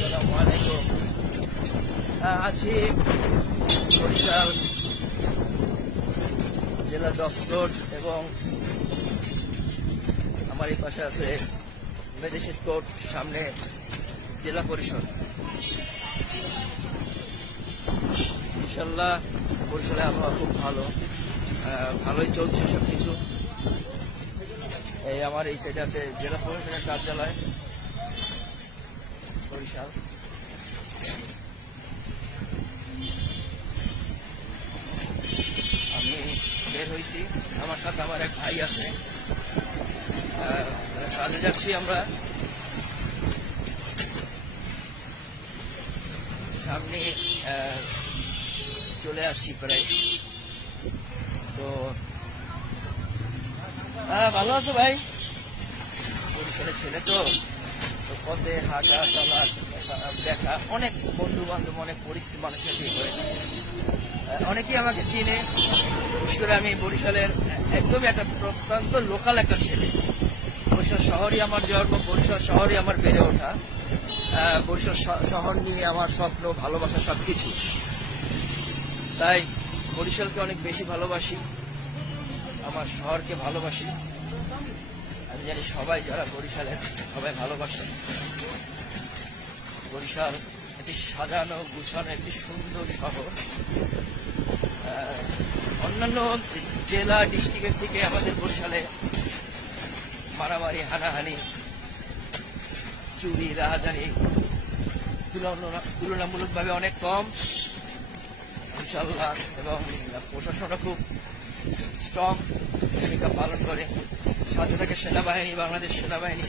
আসসালামু আলাইকুম। আছি বরিশাল জেলা দফতর এবং আমার এই পাশে আছে ম্যাজিস্ট্রেট কোর্ট, সামনে জেলা পরিষদ। ইনশাল্লাহ বরিশালে আবহাওয়া খুব ভালোই চলছে সবকিছু। এই আমার এই সাইডে আছে জেলা পরিষদের কার্যালয় বরিশাল। আমি বের হয়েছি, আমার সাথে আমার এক ভাই আছে, কাজে যাচ্ছি আমরা। সামনে চলে আসছি প্রায়। তো ভালো আছো ভাই? বরিশালের ছেলে তো পথে হাঁটা চলা দেখা, অনেক বন্ধু বান্ধব, অনেক পরিচিত মানুষের বিয়ে করে, অনেকেই আমাকে চিনে। বিশেষ করে আমি বরিশালের একদমই একটা প্রত্যন্ত লোকাল একটা ছেলে। বরিশাল শহরই আমার জন্ম, বরিশাল শহরই আমার বেড়ে ওঠা, বরিশাল শহর নিয়ে আমার স্বপ্ন, ভালোবাসা সবকিছু। তাই বরিশালকে অনেক বেশি ভালোবাসি, আমার শহরকে ভালোবাসি। আমি জানি সবাই যারা বরিশালের সবাই ভালোবাসে। বরিশাল একটি সাজানো গুছানো একটি সুন্দর শহর। অন্যান্য জেলা ডিস্ট্রিক্টের থেকে আমাদের বরিশালে মারামারি, হানাহানি, চুরি, রাহাজানি তুলনামূলকভাবে অনেক কম ইনশাল্লাহ। এবং প্রশাসনও খুব স্ট্রং ভূমিকা পালন করে। সাথে থাকে সেনাবাহিনী, বাংলাদেশ সেনাবাহিনী,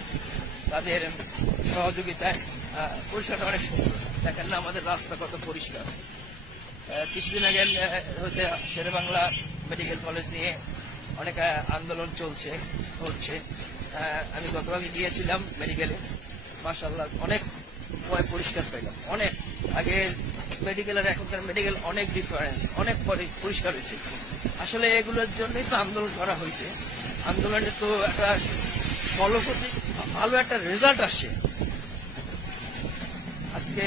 তাদের সহযোগিতায় পরিষ্কারটা অনেক সুন্দর। দেখেন না আমাদের রাস্তা কত পরিষ্কার। কিছুদিন আগে হতে শেরেবাংলা মেডিকেল কলেজ নিয়ে অনেক আন্দোলন হচ্ছে। আমি গতভাবে গিয়েছিলাম মেডিকেলে, মাশাআল্লাহ অনেক পরিষ্কার পেলাম। অনেক আগে মেডিকেল আর এখনকার মেডিকেল অনেক ডিফারেন্স, অনেক পরিষ্কার হয়েছে। আসলে এগুলোর জন্যই তো আন্দোলন করা হয়েছে। আন্দোলনে তো একটা ফলপ্রসূ ভালো একটা রেজাল্ট আসছে। আজকে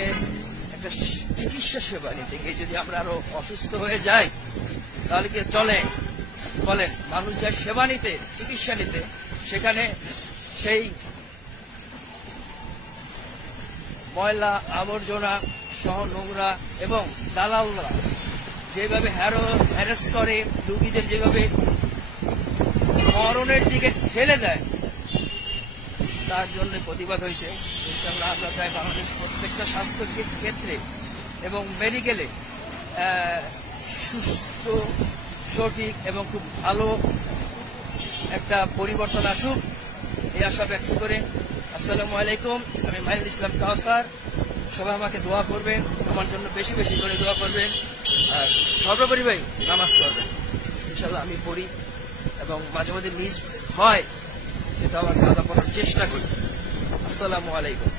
একটা চিকিৎসা সেবা নিতে গিয়ে যদি আমরা আরো অসুস্থ হয়ে যাই তাহলে কি চলে? বলেন, মানুষ যায় সেবা নিতে, চিকিৎসা নিতে, সেখানে সেই ময়লা আবর্জনা সহ নোংরা এবং দালালরা যেভাবে হ্যারাস করে, রুগীদের যেভাবে মরণের দিকে ঠেলে দেয়, তার জন্য প্রতিবাদ হয়েছে। ইনশাআল্লাহ আমরা চাই বাংলাদেশ প্রত্যেকটা স্বাস্থ্য ক্ষেত্রে এবং মেডিকেলে সুস্থ, সঠিক এবং খুব ভালো একটা পরিবর্তন আসুক, এই আশা ব্যক্ত করে আসসালামু আলাইকুম। আমি মাহিদুল ইসলাম কাউসার। সবাই আমাকে দোয়া করবেন, আমার জন্য বেশি বেশি করে দোয়া করবেন, আর সর্বোপরি ভাই নামাজ পড়বেন। ইনশাআল্লাহ আমি পড়ি এবং মাঝে মাঝে মিস হয়, সেটা আমার কাজা পড়ার চেষ্টা করি। আসসালামু আলাইকুম।